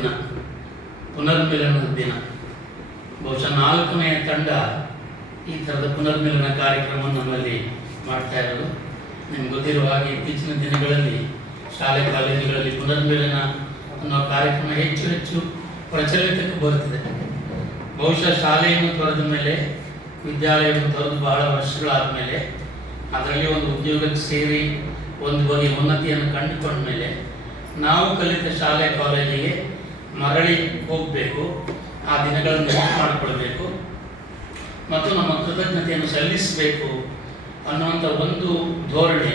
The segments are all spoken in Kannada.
ದಿನ, ಪುನರ್ಮಿಲನದ ದಿನ. ಬಹುಶಃ 4ನೇ ತಂಡ ಈ ಥರದ ಪುನರ್ಮಿಲನ ಕಾರ್ಯಕ್ರಮವನ್ನು ನಮ್ಮಲ್ಲಿ ಮಾಡ್ತಾ ಇರೋದು. ನಿಮ್ಗೆ ಗೊತ್ತಿರುವ ಹಾಗೆ ಇತ್ತೀಚಿನ ದಿನಗಳಲ್ಲಿ ಶಾಲೆ ಕಾಲೇಜುಗಳಲ್ಲಿ ಪುನರ್ಮಿಲನ ಅನ್ನೋ ಕಾರ್ಯಕ್ರಮ ಹೆಚ್ಚು ಹೆಚ್ಚು ಪ್ರಚಲಿತಕ್ಕೆ ಬರುತ್ತಿದೆ. ಬಹುಶಃ ಶಾಲೆಯನ್ನು ತೊರೆದ ಮೇಲೆ, ವಿದ್ಯಾಲಯವನ್ನು ತೊರೆದು ಬಹಳ ವರ್ಷಗಳಾದ ಮೇಲೆ, ಅದರಲ್ಲಿ ಒಂದು ಉದ್ಯೋಗಕ್ಕೆ ಸೇರಿ ಒಂದು ಬಗೆಯ ಉನ್ನತಿಯನ್ನು ಕಂಡುಕೊಂಡ ಮೇಲೆ ನಾವು ಕಲಿತ ಶಾಲೆ ಕಾಲೇಜಿಗೆ ಮರಳಿ ಹೋಗಬೇಕು, ಆ ದಿನಗಳನ್ನು ನೆನಪು ಮಾಡಿಕೊಳ್ಬೇಕು ಮತ್ತು ನಮ್ಮ ಕೃತಜ್ಞತೆಯನ್ನು ಸಲ್ಲಿಸಬೇಕು ಅನ್ನುವಂಥ ಒಂದು ಧೋರಣೆ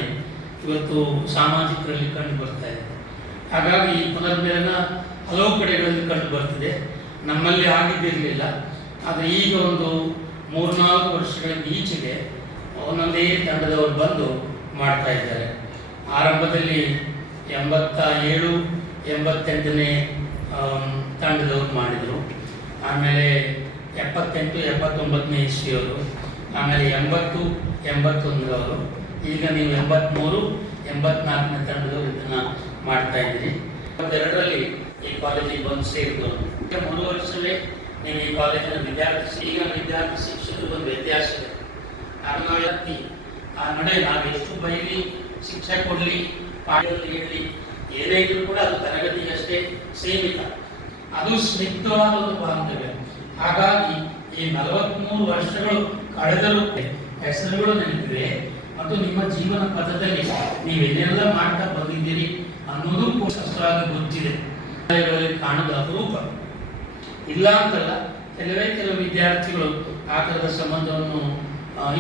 ಇವತ್ತು ಸಾಮಾಜಿಕರಲ್ಲಿ ಕಂಡು ಬರ್ತಾ ಇದೆ. ಹಾಗಾಗಿ ಈ ಪುನರ್ಮಿಲನ ಹಲವು ಕಡೆಗಳಲ್ಲಿ ಕಂಡು ಬರ್ತಿದೆ. ನಮ್ಮಲ್ಲಿ ಆಗಿದ್ದಿರಲಿಲ್ಲ, ಆದರೆ ಈಗ ಒಂದು 3-4 ವರ್ಷಗಳಿಂದ ಈಚೆಗೆ ಒಂದೊಂದೇ ತಂಡದವರು ಬಂದು ಮಾಡ್ತಾ ಇದ್ದಾರೆ. ಆರಂಭದಲ್ಲಿ 87, 88ನೇ ತಂಡದವರು ಮಾಡಿದರು. ಆಮೇಲೆ 78, 79ನೇ ಇಸ್ವಿಯವರು, ಆಮೇಲೆ 80, 81ರವರು, ಈಗ ನೀವು 83, 84ನೇ ತಂಡದವರು ಇದನ್ನು ಮಾಡ್ತಾ ಇದ್ದೀರಿ. 22ರಲ್ಲಿ ಈ ಕಾಲೇಜಿಗೆ ಬಂದು ಸೇರಿದವರು. ಈಗ 3 ವರ್ಷವೇ ನೀವು ಈ ಕಾಲೇಜಿನ ವಿದ್ಯಾರ್ಥಿ. ಈಗ ವಿದ್ಯಾರ್ಥಿ ಶಿಕ್ಷಕರು ಒಂದು ವ್ಯತ್ಯಾಸ ಇದೆ. ಆ ನಡೆ ನಾವು ಎಷ್ಟು ಬೈಲಿ, ಶಿಕ್ಷೆ ಕೊಡಲಿ, ಪಾಠದಲ್ಲಿ ಹೇಳಲಿ, ಏನೇ ಇದ್ರೂ ಕೂಡ ಅದು ತರಗತಿಗಷ್ಟೇ ಸೀಮಿತ. ಅದು ಸ್ನಿಗ್ಧವಾದ ಒಂದು ಬಾಂಧವ್ಯ. ಹಾಗಾಗಿ ಈ 43 ವರ್ಷಗಳು ಕಳೆದರೂ ಹೆಸರುಗಳು ನೆನಪಿವೆ ಮತ್ತು ನಿಮ್ಮ ಜೀವನ ಪಥದಲ್ಲಿ ನೀವೇನೆಲ್ಲ ಮಾಡ್ತಾ ಬಂದಿದ್ದೀರಿ ಅನ್ನೋದು ಕೂಡ ಸ್ಪಷ್ಟವಾಗಿ ಗೊತ್ತಿದೆ. ಕಾಣದ ಅಪರೂಪ ಇಲ್ಲ ಅಂತಲ್ಲ, ಕೆಲವು ವಿದ್ಯಾರ್ಥಿಗಳು ಆ ಥರದ ಸಂಬಂಧವನ್ನು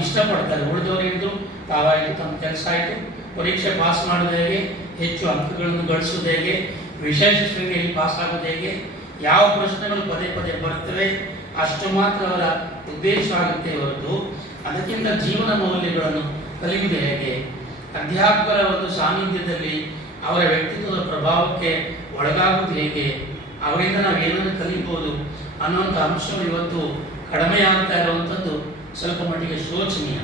ಇಷ್ಟಪಡ್ತಾರೆ. ಉಳಿದವರಿದ್ದು ತಾವಾಯಿತು, ತಮ್ಮ ಕೆಲಸ ಆಯಿತು, ಪರೀಕ್ಷೆ ಪಾಸ್ ಮಾಡೋದು ಹೇಗೆ, ಹೆಚ್ಚು ಅಂಕಗಳನ್ನು ಗಳಿಸೋದು ಹೇಗೆ, ವಿಶೇಷ ಶ್ರೇಣಿಯಲ್ಲಿ ಪಾಸ್ ಆಗೋದು ಹೇಗೆ, ಯಾವ ಪ್ರಶ್ನೆಗಳು ಪದೇ ಪದೇ ಬರ್ತವೆ ಅಷ್ಟು ಮಾತ್ರ ಅವರ ಉದ್ದೇಶ ಆಗುತ್ತೆ ಹೊರತು ಅದಕ್ಕಿಂತ ಜೀವನ ಮೌಲ್ಯಗಳನ್ನು ಕಲಿಯುವುದು ಹೇಗೆ, ಅಧ್ಯಾಪಕರ ಒಂದು ಸಾನ್ನಿಧ್ಯದಲ್ಲಿ ಅವರ ವ್ಯಕ್ತಿತ್ವದ ಪ್ರಭಾವಕ್ಕೆ ಒಳಗಾಗುವುದು ಹೇಗೆ, ಅವರಿಂದ ನಾವು ಏನನ್ನು ಕಲಿಬೋದು ಅನ್ನುವಂಥ ಅಂಶಗಳು ಇವತ್ತು ಕಡಿಮೆಯಾಗ್ತಾ ಇರುವಂಥದ್ದು ಸ್ವಲ್ಪ ಮಟ್ಟಿಗೆ ಶೋಚನೀಯ.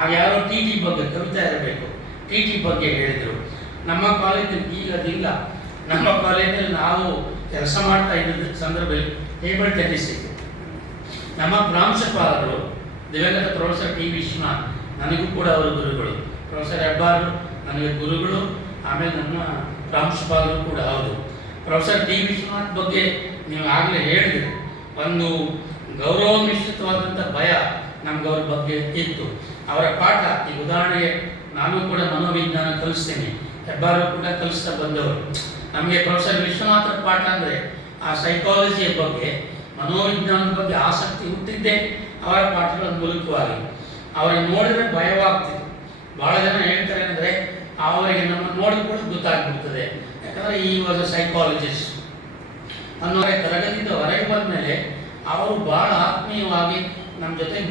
ಆಗ ಯಾರೋ ಟಿ ಬಗ್ಗೆ ಕವಿತಾ ಇರಬೇಕು, ಟಿ ಬಗ್ಗೆ ಹೇಳಿದರು. ನಮ್ಮ ಕಾಲೇಜಲ್ಲಿ ಈಗ ಅದಿಲ್ಲ. ನಮ್ಮ ಕಾಲೇಜಲ್ಲಿ ನಾವು ಕೆಲಸ ಮಾಡ್ತಾ ಇದ್ದ ಸಂದರ್ಭದಲ್ಲಿ ಟೇಬಲ್ ಟೆನ್ನಿಸ್ ಇತ್ತು. ನಮ್ಮ ಪ್ರಾಂಶುಪಾಲರು ದಿವಂಗತ ಪ್ರೊಫೆಸರ್ ಟಿ ವಿಶ್ವನಾಥ್, ನನಗೂ ಕೂಡ ಅವರು ಗುರುಗಳು. ಪ್ರೊಫೆಸರ್ ಹೆಬ್ಬಾರ್ ನನಗೆ ಗುರುಗಳು, ಆಮೇಲೆ ನನ್ನ ಪ್ರಾಂಶುಪಾಲರು ಕೂಡ ಹೌದು. ಪ್ರೊಫೆಸರ್ ಟಿ ವಿಶ್ವನಾಥ್ ಬಗ್ಗೆ ನೀವು ಆಗಲೇ ಹೇಳಿದ್ರು, ಒಂದು ಗೌರವ ಮಿಶ್ರಿತವಾದಂಥ ಭಯ ನಮ್ಗೆ ಅವ್ರ ಬಗ್ಗೆ ಇತ್ತು. ಅವರ ಪಾಠ, ಈ ಉದಾಹರಣೆಗೆ ನಾನು ಕೂಡ ಮನೋವಿಜ್ಞಾನ ಕಲಿಸ್ತೇನೆ, ಹೆಬ್ಬಾರು ಕೂಡ ಕಲಿಸ್ತಾ ಬಂದವರು. ನಮಗೆ ಪ್ರೊಫೆಸರ್ ವಿಶ್ವನಾಥರ ಪಾಠ ಅಂದರೆ ಆ ಸೈಕಾಲಜಿಯ ಬಗ್ಗೆ, ಮನೋವಿಜ್ಞಾನದ ಬಗ್ಗೆ ಆಸಕ್ತಿ ಹುಟ್ಟಿದ್ದೇ ಅವರ ಪಾಠಗಳ ಮೂಲಕವಾಗಿ. ಅವರನ್ನು ನೋಡಿದರೆ ಭಯವಾಗ್ತಿತ್ತು. ಭಾಳ ಜನ ಹೇಳ್ತಾರೆ ಅಂದರೆ ಅವರಿಗೆ ನಮ್ಮನ್ನು ನೋಡಿದ ಕೂಡ ಗೊತ್ತಾಗ್ಬಿಡ್ತದೆ, ಯಾಕಂದರೆ ಈ ವಾಸ್ ಅ ಸೈಕಾಲಜಿಸ್ಟ್ ಅನ್ನೋ ತರಗತಿಯಿಂದ ಹೊರಗೆ ಬಂದ ಮೇಲೆ ಅವರು ಭಾಳ ಆತ್ಮೀಯವಾಗಿ ನಮ್ಮ ಜೊತೆ